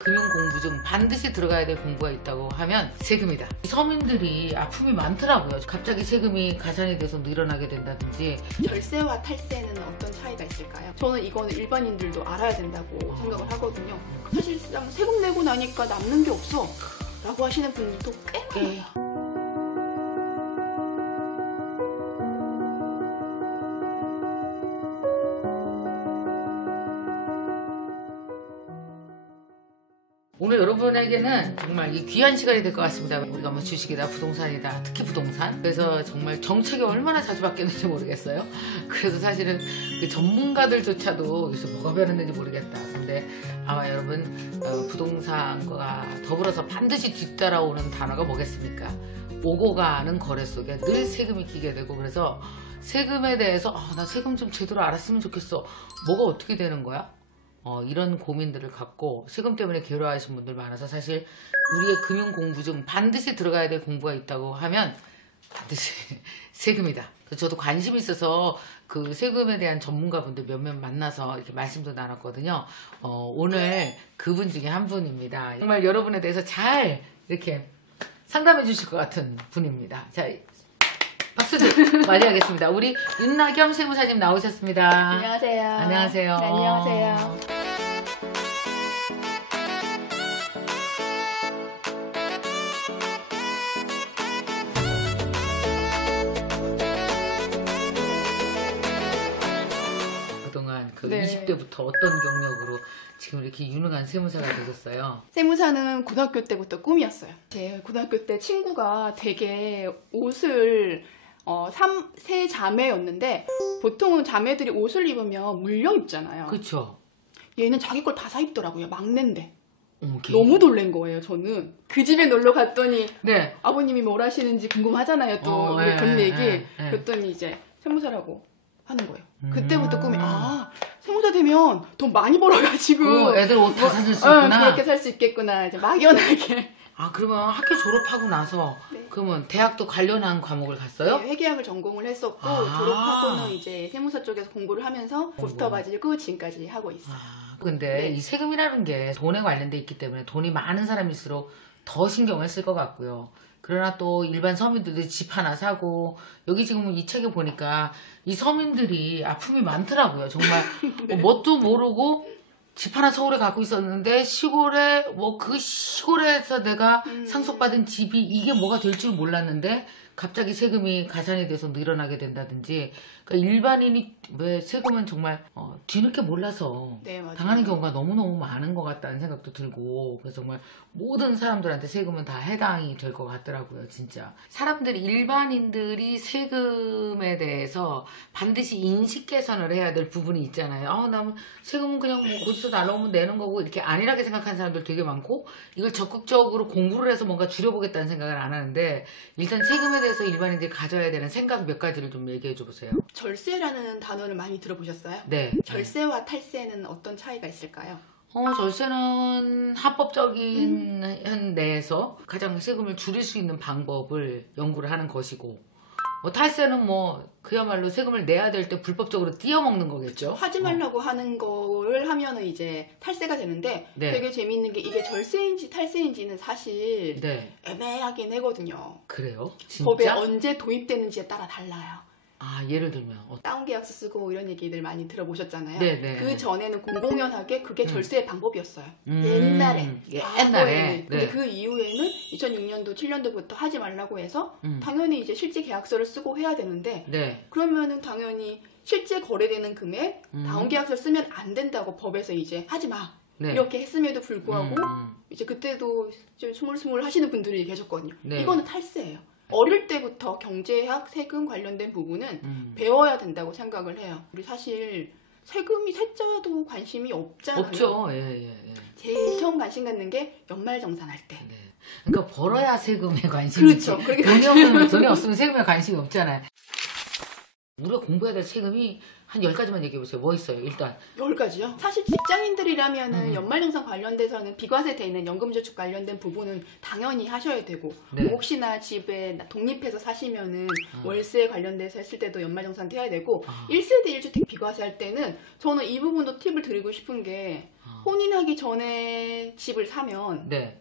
금융 공부 중 반드시 들어가야 될 공부가 있다고 하면 세금이다. 서민들이 아픔이 많더라고요. 갑자기 세금이 가산이 돼서 늘어나게 된다든지. 절세와 탈세는 어떤 차이가 있을까요? 저는 이거는 일반인들도 알아야 된다고 생각을 하거든요. 사실상 세금 내고 나니까 남는 게 없어 라고 하시는 분들도 꽤 많아요. 오늘 여러분에게는 정말 이 귀한 시간이 될 것 같습니다. 우리가 뭐 주식이다, 부동산이다, 특히 부동산. 그래서 정말 정책이 얼마나 자주 바뀌었는지 모르겠어요. 그래서 사실은 그 전문가들조차도 여기서 뭐가 변했는지 모르겠다. 근데 아마 여러분 부동산과 더불어서 반드시 뒤따라오는 단어가 뭐겠습니까? 오고 가는 거래 속에 늘 세금이 끼게 되고, 그래서 세금에 대해서 나 세금 좀 제대로 알았으면 좋겠어. 뭐가 어떻게 되는 거야? 이런 고민들을 갖고 세금 때문에 괴로워하시는 분들 많아서, 사실 우리의 금융 공부 중 반드시 들어가야 될 공부가 있다고 하면 반드시 세금이다. 저도 관심이 있어서 그 세금에 대한 전문가분들 몇몇 만나서 이렇게 말씀도 나눴거든요. 오늘 그분 중에 한 분입니다. 정말 여러분에 대해서 잘 이렇게 상담해 주실 것 같은 분입니다. 자, 박수들 맞이하겠습니다. 우리 윤나겸 세무사님 나오셨습니다. 안녕하세요. 안녕하세요. 네, 안녕하세요. 그동안 그 네. 20대부터 어떤 경력으로 지금 이렇게 유능한 세무사가 되셨어요? 세무사는 고등학교 때부터 꿈이었어요. 제 고등학교 때 친구가 되게 옷을 세 자매였는데, 보통은 자매들이 옷을 입으면 물려 입잖아요. 그쵸? 얘는 자기 걸 다 사 입더라고요. 막내인데. 오케이. 너무 놀란 거예요, 저는. 그 집에 놀러 갔더니 네. 아버님이 뭘 하시는지 궁금하잖아요, 또. 돈 얘기. 예. 그랬더니 이제 세무사라고 하는 거예요. 그때부터 꿈이, 세무사 되면 돈 많이 벌어가지고 애들 옷 다 사줄 수 있구나. 그렇게 살 수 있겠구나. 이제 막연하게. 그러면 학교 졸업하고 나서 네. 그러면 대학도 관련한 과목을 갔어요? 네, 회계학을 전공을 했었고, 졸업하고는 이제 세무사 쪽에서 공부를 하면서 붙어가지고 지금까지 하고 있어요. 근데 네. 이 세금이라는 게 돈에 관련돼 있기 때문에 돈이 많은 사람일수록 더 신경을 쓸 것 같고요. 그러나 또 일반 서민들도 집 하나 사고, 여기 지금 이 책에 보니까 이 서민들이 아픔이 많더라고요. 정말 네. 뭣도 모르고 집 하나 서울에 갖고 있었는데, 시골에 그 시골에서 내가 상속받은 집이 이게 뭐가 될 줄 몰랐는데 갑자기 세금이 가산이 돼서 늘어나게 된다든지. 그러니까 일반인이 왜 세금은 정말 뒤늦게 몰라서 네, 맞아요. 당하는 경우가 너무너무 많은 것 같다는 생각도 들고, 그래서 정말 모든 사람들한테 세금은 다 해당이 될 것 같더라고요. 진짜 사람들이, 일반인들이 세금에 대해서 반드시 인식 개선을 해야 될 부분이 있잖아요. 나 세금은 그냥 뭐 어디서 날라오면 내는 거고, 이렇게 안일하게 생각하는 사람들 되게 많고, 이걸 적극적으로 공부를 해서 뭔가 줄여보겠다는 생각을 안 하는데, 일단 세금에 대해서 일반인들이 가져야 되는 생각 몇 가지를 좀 얘기해 줘 보세요. 절세라는 단어를 많이 들어보셨어요? 네. 절세와 탈세는 어떤 차이가 있을까요? 절세는 합법적인 한 내에서 가장 세금을 줄일 수 있는 방법을 연구를 하는 것이고, 탈세는 그야말로 세금을 내야 될 때 불법적으로 띄어먹는 거겠죠. 하지 말라고 하는 거를 하면은 이제 탈세가 되는데, 네. 되게 재미있는 게 이게 절세인지 탈세인지는 사실 네. 애매하긴 하거든요. 그래요? 진짜? 법에 언제 도입되는지에 따라 달라요. 예를 들면 다운계약서 쓰고 이런 얘기들 많이 들어보셨잖아요. 네네. 그 전에는 공공연하게 그게 절세의 방법이었어요. 옛날에. 과거에는. 근데 네. 그 이후에는 2006년도, 7년도부터 하지 말라고 해서 당연히 이제 실제 계약서를 쓰고 해야 되는데, 네. 그러면은 당연히 실제 거래되는 금액 다운계약서를 쓰면 안 된다고 법에서 이제 하지 마. 네. 이렇게 했음에도 불구하고 이제 그때도 좀 스물스물 하시는 분들이 계셨거든요. 네. 이거는 탈세예요. 어릴 때부터 경제학, 세금 관련된 부분은 배워야 된다고 생각을 해요. 우리 사실 세금이 세자도 관심이 없잖아요. 없죠. 예. 제일 처음 관심 갖는 게 연말정산할 때. 네. 그러니까 벌어야 세금에 관심이 있지. 그렇죠. 돈이 없으면 세금에 관심이 없잖아요. 우리가 공부해야 될 세금이 한 10가지만 얘기해보세요. 뭐 있어요, 일단? 10가지요? 사실 직장인들이라면은 연말정산 관련돼서는 비과세돼 있는 연금저축 관련된 부분은 당연히 하셔야 되고, 네. 뭐 혹시나 집에 독립해서 사시면은 월세 관련돼서 했을 때도 연말정산 해야 되고, 1세대 1주택 비과세할 때는 저는 이 부분도 팁을 드리고 싶은 게, 혼인하기 전에 집을 사면 네.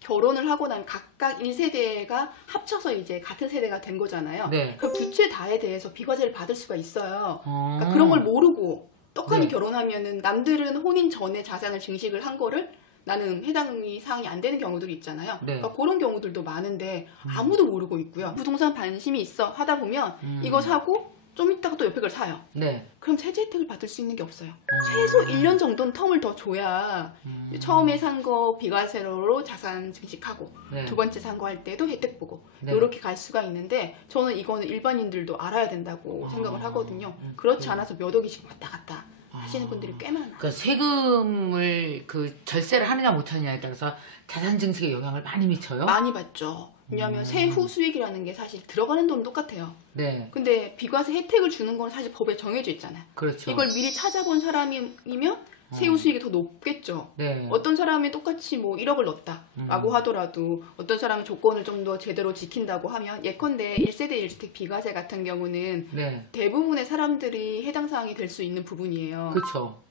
결혼을 하고 나면 각각 1세대가 합쳐서 이제 같은 세대가 된 거잖아요. 네. 그럼 두 채 다에 대해서 비과세를 받을 수가 있어요. 어. 그러니까 그런 걸 모르고 떡하니 네. 결혼하면은 남들은 혼인 전에 자산을 증식을 한 거를 나는 해당이 사항이 안 되는 경우들이 있잖아요. 네. 그러니까 그런 경우들도 많은데 아무도 모르고 있고요. 부동산 관심이 있어 하다 보면 이거 사고 좀 있다가 또 옆에 걸 사요. 네. 그럼 세제 혜택을 받을 수 있는 게 없어요. 최소 1년 정도는 텀을 더 줘야 처음에 산 거 비과세로 자산 증식하고 네. 두 번째 산 거 할 때도 혜택 보고 네. 이렇게 갈 수가 있는데 저는 이거는 일반인들도 알아야 된다고 생각을 하거든요. 그렇지 않아서 몇 억이씩 왔다 갔다 하시는 분들이 꽤 많아요. 그러니까 세금을 그 절세를 하느냐 못하느냐에 따라서 자산 증식에 영향을 많이 미쳐요. 많이 받죠. 왜냐하면 세후 수익이라는 게 사실 들어가는 돈은 똑같아요. 네. 근데 비과세 혜택을 주는 건 사실 법에 정해져 있잖아요. 그렇죠. 이걸 미리 찾아본 사람이면 세후 수익이 더 높겠죠. 네. 어떤 사람이 똑같이 뭐 1억을 넣었다라고 하더라도 어떤 사람이 조건을 좀 더 제대로 지킨다고 하면 예컨대 1세대 1주택 비과세 같은 경우는 네. 대부분의 사람들이 해당 사항이 될 수 있는 부분이에요. 그렇죠.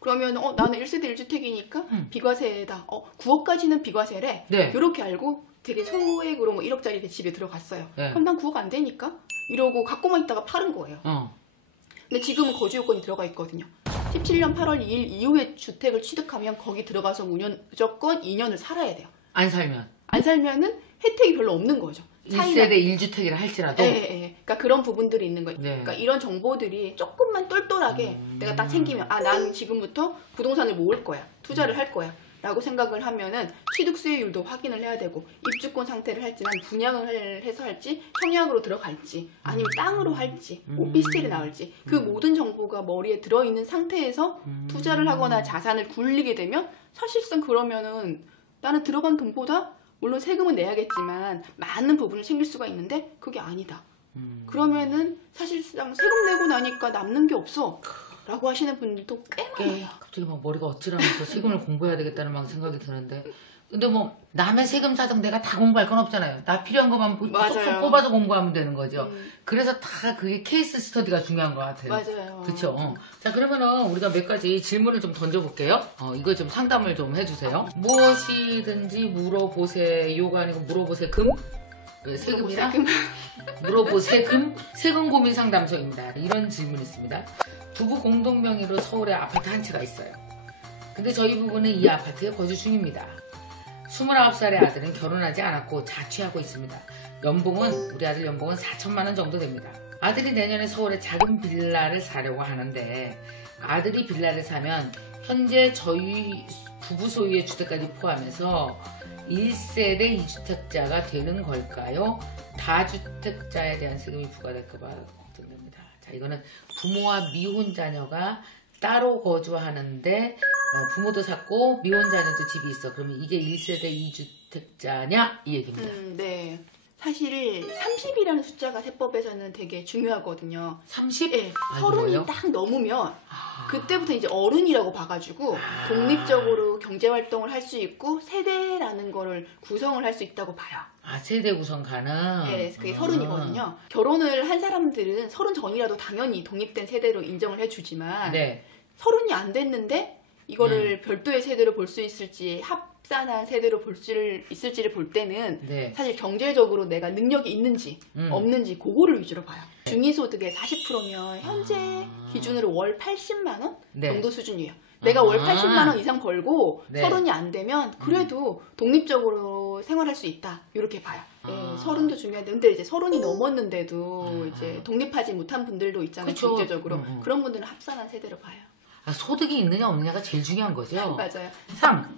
그러면 나는 1세대 1주택이니까 비과세다. 9억까지는 비과세래. 네. 이렇게 알고 되게 소액으로 뭐 1억짜리 집에 들어갔어요. 네. 그럼 난 9억 안 되니까 이러고 갖고만 있다가 파는 거예요. 근데 지금은 거주 요건이 들어가 있거든요. 17년 8월 2일 이후에 주택을 취득하면 거기 들어가서 무조건 2년을 살아야 돼요. 안 살면. 안 살면은 혜택이 별로 없는 거죠. 1세대 1주택이라 할지라도. 예. 그러니까 그런 부분들이 있는 거예요. 네. 그러니까 이런 정보들이 조금만 똘똘하게 내가 딱 챙기면 난 지금부터 부동산을 모을 거야. 투자를 할 거야. 라고 생각을 하면은 취득 수익률도 확인을 해야 되고 입주권 상태를 할지 난 분양을 해서 할지 청약으로 들어갈지 아니면 땅으로 할지 오피스텔에 나올지 그 모든 정보가 머리에 들어있는 상태에서 투자를 하거나 자산을 굴리게 되면 사실상 그러면은 나는 들어간 돈보다 물론 세금은 내야겠지만 많은 부분을 챙길 수가 있는데 그게 아니다. 그러면은 사실상 세금 내고 나니까 남는 게 없어. 라고 하시는 분들도 꽤 많아요. 갑자기 막 머리가 어찌라면서 세금을 공부해야 되겠다는 막 생각이 드는데 근데 뭐 남의 세금 사정 내가 다 공부할 건 없잖아요. 나 필요한 것만 쏙쏙 뽑아서 공부하면 되는 거죠. 그래서 다 그게 케이스 스터디가 중요한 것 같아요. 맞아요. 그렇죠. 자 그러면은 우리가 몇 가지 질문을 좀 던져볼게요. 이거 좀 상담을 좀 해주세요. 무엇이든지 물어보세요가 아니고 물어보세금? 세금이랑 물어보세금 세금 고민 상담소입니다. 이런 질문이 있습니다. 부부 공동 명의로 서울에 아파트 한 채가 있어요. 근데 저희 부부는 이 아파트에 거주 중입니다. 29살의 아들은 결혼하지 않았고 자취하고 있습니다. 우리 아들 연봉은 4천만 원 정도 됩니다. 아들이 내년에 서울에 작은 빌라를 사려고 하는데 아들이 빌라를 사면 현재 저희 부부 소유의 주택까지 포함해서 1세대 2주택자가 되는 걸까요? 다주택자에 대한 세금이 부과될까봐 걱정됩니다. 자, 이거는 부모와 미혼 자녀가 따로 거주하는데 부모도 샀고 미혼 자녀도 집이 있어. 그러면 이게 1세대 2주택자냐? 이 얘기입니다. 네. 사실 30이라는 숫자가 세법에서는 되게 중요하거든요. 30? 네. 30이 딱 넘으면 그때부터 이제 어른이라고 봐가지고 독립적으로 경제활동을 할 수 있고 세대라는 거를 구성을 할 수 있다고 봐요. 세대 구성 가능? 네, 그게 30이거든요. 결혼을 한 사람들은 30 전이라도 당연히 독립된 세대로 인정을 해주지만 네. 30이 안 됐는데 이거를 별도의 세대로 볼 수 있을지 합산한 세대로 볼 수 있을지를 볼 때는 네. 사실 경제적으로 내가 능력이 있는지 없는지 그거를 위주로 봐요. 중위소득의 40%면 현재 기준으로 월 80만 원 네. 정도 수준이에요. 내가 월 80만 원 이상 벌고 네. 30이 안 되면 그래도 독립적으로 생활할 수 있다. 이렇게 봐요. 네, 30도 중요한데 근데 이제 30이 넘었는데도 이제 독립하지 못한 분들도 있잖아요. 그쵸. 경제적으로. 그런 분들은 합산한 세대로 봐요. 소득이 있느냐 없느냐가 제일 중요한 거죠. 맞아요. 3.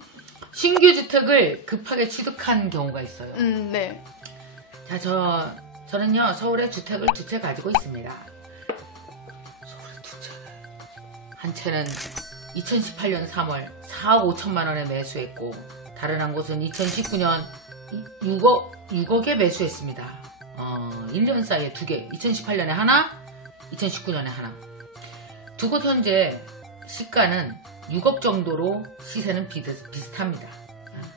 신규 주택을 급하게 취득한 경우가 있어요. 네. 자, 저는요 서울에 주택을 2채 가지고 있습니다. 서울에 2채. 한 채는 2018년 3월 4억 5천만 원에 매수했고 다른 한 곳은 2019년 6억에 매수했습니다. 1년 사이에 2개. 2018년에 하나, 2019년에 하나. 두 곳 현재 시가는 6억 정도로 시세는 비슷합니다.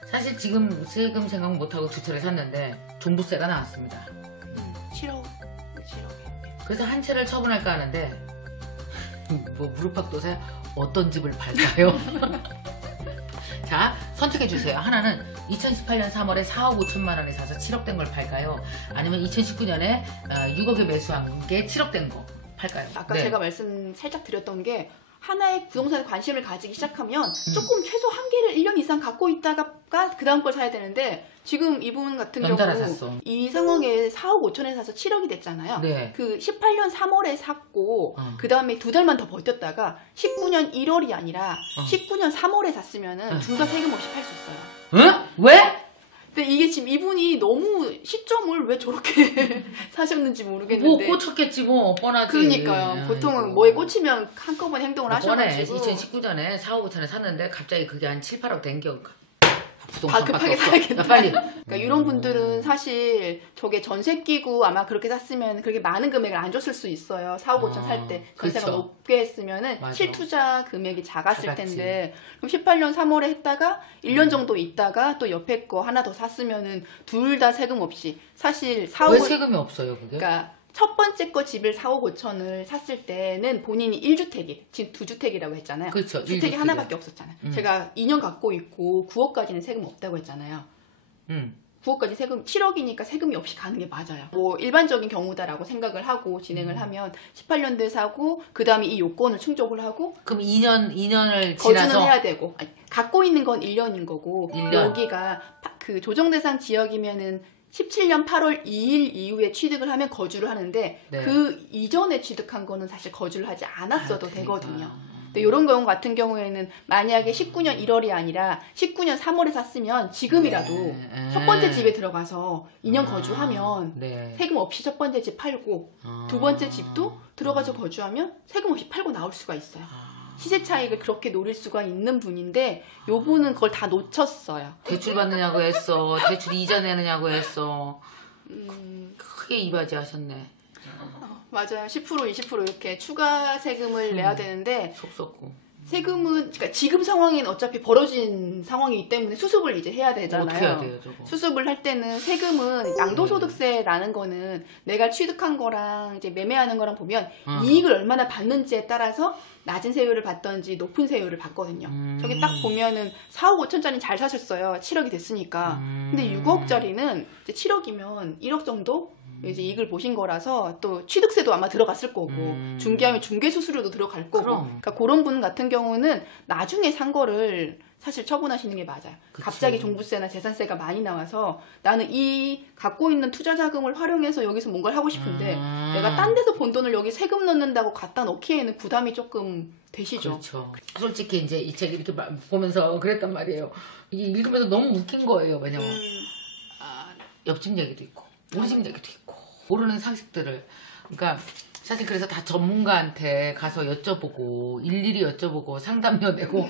사실 지금 세금 생각 못하고 2채를 샀는데 종부세가 나왔습니다. 7억. 그래서 한 채를 처분할까 하는데 뭐 무릎팍도사야 어떤 집을 팔까요? 자, 선택해 주세요. 하나는 2018년 3월에 4억 5천만 원에 사서 7억 된 걸 팔까요? 아니면 2019년에 6억에 매수한 게 7억 된 거 팔까요? 아까 네. 제가 말씀 살짝 드렸던 게 하나의 부동산에 관심을 가지기 시작하면 조금 최소 한 개를 1년 이상 갖고 있다가 그 다음 걸 사야 되는데 지금 이분 같은 연달아 경우 샀어. 이 상황에 4억 5천에 사서 7억이 됐잖아요. 네. 그 18년 3월에 샀고 어. 그 다음에 2달만 더 버텼다가 19년 1월이 아니라 19년 3월에 샀으면은 둘 다 세금 없이 팔 수 있어요. 응? 왜? 근데 이게 지금 이분이 너무 시점을 왜 저렇게 사셨는지 뭐 모르겠는데. 꽂혔겠지 뭐 뻔하지. 그러니까요. 보통은 아이고. 뭐에 꽂히면 한꺼번에 행동을 뻔해. 하셔가지고 2019년에 4억 5천에 샀는데 갑자기 그게 한 7, 8억 된 게 아, 급하게 사야겠다. 빨리. 그러니까 이런 분들은 사실 저게 전세 끼고 아마 그렇게 샀으면 그렇게 많은 금액을 안 줬을 수 있어요. 4억 5천 살 때 전세가 그쵸. 높게 했으면은 맞아. 실투자 금액이 작았을 작았지. 텐데 그럼 18년 3월에 했다가 1년 정도 있다가 또 옆에 거 하나 더 샀으면은 둘 다 세금 없이 사실 4억 왜 세금이 없어요 그게? 그러니까 첫 번째 거 집을 4억 5천을 샀을 때는 본인이 1주택이 지금 2주택이라고 했잖아요. 그렇죠. 주택이 하나밖에 없었잖아요. 제가 2년 갖고 있고 9억까지는 세금 없다고 했잖아요. 9억까지 세금 7억이니까 세금이 없이 가는 게 맞아요. 뭐 일반적인 경우다라고 생각을 하고 진행을 하면 18년도에 사고 그 다음에 이 요건을 충족을 하고 그럼 2년을 거주는 지나서 해야 되고 아니, 갖고 있는 건 1년인 거고 1년. 여기가 그 조정 대상 지역이면은 17년 8월 2일 이후에 취득을 하면 거주를 하는데 네. 그 이전에 취득한 거는 사실 거주를 하지 않았어도 그러니까. 되거든요. 근데 이런 경우 같은 경우에는 만약에 19년 1월이 아니라 19년 3월에 샀으면 지금이라도 네. 첫 번째 집에 들어가서 2년 거주하면 네. 세금 없이 첫 번째 집 팔고 두 번째 집도 들어가서 거주하면 세금 없이 팔고 나올 수가 있어요. 시세 차익을 그렇게 노릴 수가 있는 분인데 요 분은 그걸 다 놓쳤어요. 대출 받느냐고 했어. 대출 이자 내느냐고 했어. 크게 이바지 하셨네. 맞아요. 10% 20% 이렇게 추가 세금을 내야 되는데 속 썩고. 세금은 그러니까 지금 상황에는 어차피 벌어진 상황이기 때문에 수습을 이제 해야 되잖아요. 어떻게 해야 돼요 저거? 수습을 할 때는 세금은 양도소득세라는 거는 내가 취득한 거랑 이제 매매하는 거랑 보면 이익을 얼마나 받는지에 따라서 낮은 세율을 받던지 높은 세율을 받거든요. 저기 딱 보면은 4억 5천짜리 잘 사셨어요. 7억이 됐으니까. 근데 6억짜리는 이제 7억이면 1억 정도 이제 이익을 보신 거라서 또 취득세도 아마 들어갔을 거고 중개하면 중개 수수료도 들어갈 거고. 그럼. 그러니까 그런 분 같은 경우는 나중에 산 거를 사실 처분하시는 게 맞아요. 그치. 갑자기 종부세나 재산세가 많이 나와서 나는 이 갖고 있는 투자 자금을 활용해서 여기서 뭔가를 하고 싶은데 내가 딴 데서 번 돈을 여기 세금 넣는다고 갖다 넣기에는 부담이 조금 되시죠. 그렇죠. 솔직히 이제 이 책 이렇게 보면서 그랬단 말이에요. 이게 읽으면서 너무 웃긴 거예요. 왜냐면 옆집 얘기도 있고 우리 집 얘기도 있고 모르는 상식들을 그러니까 사실 그래서 다 전문가한테 가서 여쭤보고 일일이 여쭤보고 상담료 내고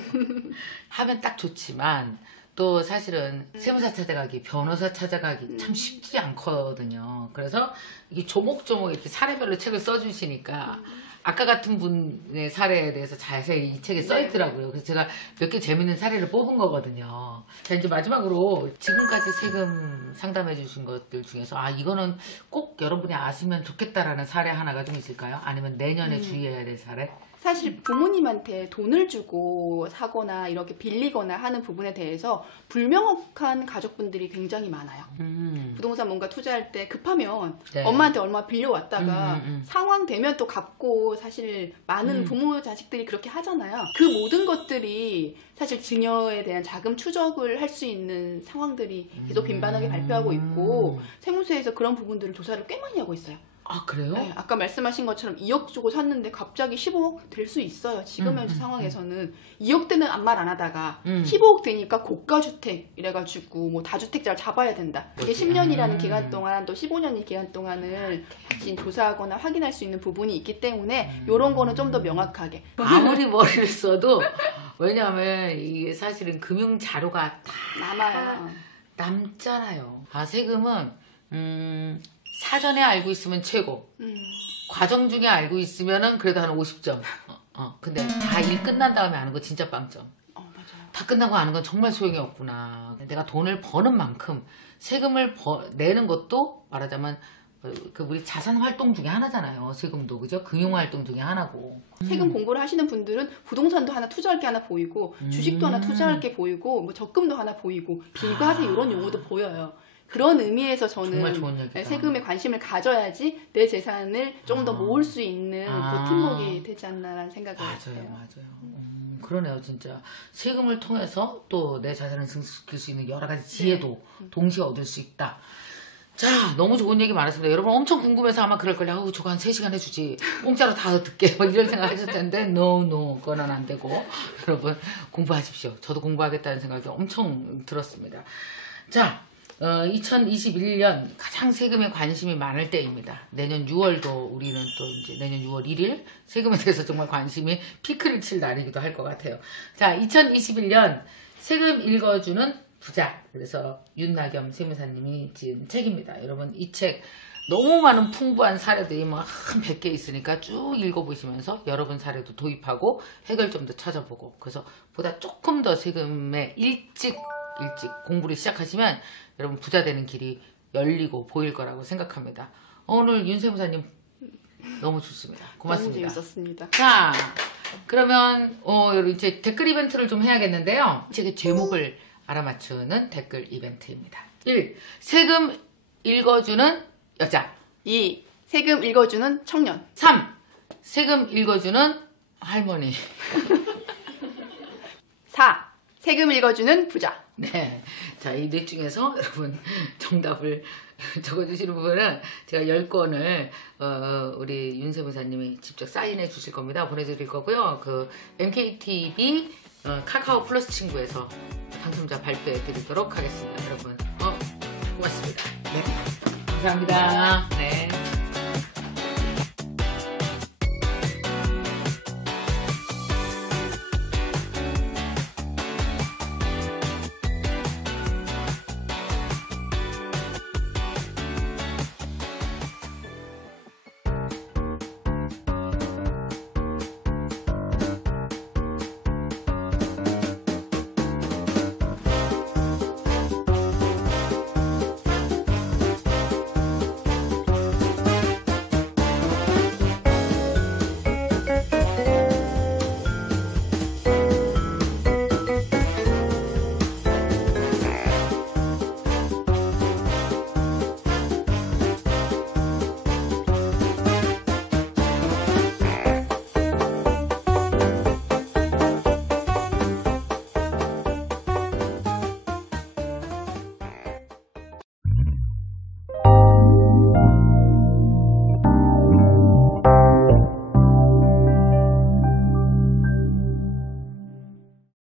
하면 딱 좋지만 또 사실은 세무사 찾아가기 변호사 찾아가기 참 쉽지 않거든요. 그래서 이게 조목조목 이렇게 사례별로 책을 써주시니까 아까 같은 분의 사례에 대해서 자세히 이 책에 써있더라고요. 그래서 제가 몇 개 재밌는 사례를 뽑은 거거든요. 자, 이제 마지막으로 지금까지 세금 상담해 주신 것들 중에서 아 이거는 꼭 여러분이 아시면 좋겠다라는 사례 하나가 좀 있을까요? 아니면 내년에 주의해야 될 사례? 사실 부모님한테 돈을 주고 사거나 이렇게 빌리거나 하는 부분에 대해서 불명확한 가족분들이 굉장히 많아요. 부동산 뭔가 투자할 때 급하면 네. 엄마한테 얼마 빌려왔다가 상황 되면 또 갚고 사실 많은 부모 자식들이 그렇게 하잖아요. 그 모든 것들이 사실 증여에 대한 자금 추적을 할 수 있는 상황들이 계속 빈번하게 발표하고 있고 세무서에서 그런 부분들을 조사를 꽤 많이 하고 있어요. 아 그래요? 네, 아까 말씀하신 것처럼 2억 주고 샀는데 갑자기 15억 될 수 있어요. 지금 현재 상황에서는 2억 때는 아무 말 안 하다가 15억 되니까 고가주택 이래가지고 뭐 다주택자를 잡아야 된다. 이게 10년이라는 기간 동안 또 15년의 기간 동안을 다시 조사하거나 확인할 수 있는 부분이 있기 때문에 이런 거는 좀 더 명확하게 아무리 머리를 써도 왜냐하면 이게 사실은 금융 자료가 다 남아요. 남잖아요. 아 세금은 사전에 알고 있으면 최고. 과정 중에 알고 있으면은 그래도 한 50점. 근데 다 일 끝난 다음에 아는 거 진짜 빵점. 맞아요. 다 끝나고 아는 건 정말 소용이 없구나. 내가 돈을 버는 만큼 세금을 내는 것도 말하자면 그 우리 자산 활동 중에 하나잖아요. 세금도 그죠? 금융 활동 중에 하나고. 세금 공부를 하시는 분들은 부동산도 하나 투자할 게 하나 보이고 주식도 하나 투자할 게 보이고 뭐 적금도 하나 보이고 비과세 이런 용어도 보여요. 그런 의미에서 정말 저는 좋은 얘기다. 세금에 관심을 가져야지 내 재산을 좀 더 모을 수 있는 버팀목이 되지 않나라는 생각을 해요. 맞아요. 그러네요, 진짜. 세금을 통해서 또 내 자산을 증식시킬 수 있는 여러 가지 지혜도 동시에 얻을 수 있다. 자, 너무 좋은 얘기 많았습니다. 여러분 엄청 궁금해서 아마 그럴걸요. 아우, 저거 한 3시간 해주지. 공짜로 다 듣게. 막 이런 생각 하실 텐데, no, 그건 안 되고. 여러분, 공부하십시오. 저도 공부하겠다는 생각이 엄청 들었습니다. 자, 2021년 가장 세금에 관심이 많을 때입니다. 내년 6월도 우리는 또 이제 내년 6월 1일 세금에 대해서 정말 관심이 피크를 칠 날이기도 할 것 같아요. 자, 2021년 세금 읽어주는 부자. 그래서 윤나겸 세무사님이 지은 책입니다. 여러분 이 책 너무 많은 풍부한 사례들이 뭐 한 100개 있으니까 쭉 읽어보시면서 여러분 사례도 도입하고 해결점도 찾아보고 그래서 보다 조금 더 세금에 일찍 공부를 시작하시면 여러분 부자 되는 길이 열리고 보일 거라고 생각합니다. 오늘 윤 세무사님 너무 좋습니다. 고맙습니다. 너무 재밌었습니다. 자, 그러면 이제 댓글 이벤트를 좀 해야겠는데요. 책의 제목을 알아맞추는 댓글 이벤트입니다. 1. 세금 읽어주는 여자. 2. 세금 읽어주는 청년. 3. 세금 읽어주는 할머니. 4. 세금 읽어주는 부자. 네. 자, 이 넷 중에서 여러분 정답을 적어주시는 분은 제가 10건을 우리 윤 세무사님이 직접 사인해 주실 겁니다. 보내드릴 거고요. 그 MKTV 카카오 플러스 친구에서 당첨자 발표해 드리도록 하겠습니다. 여러분 고맙습니다. 네. 감사합니다. 네.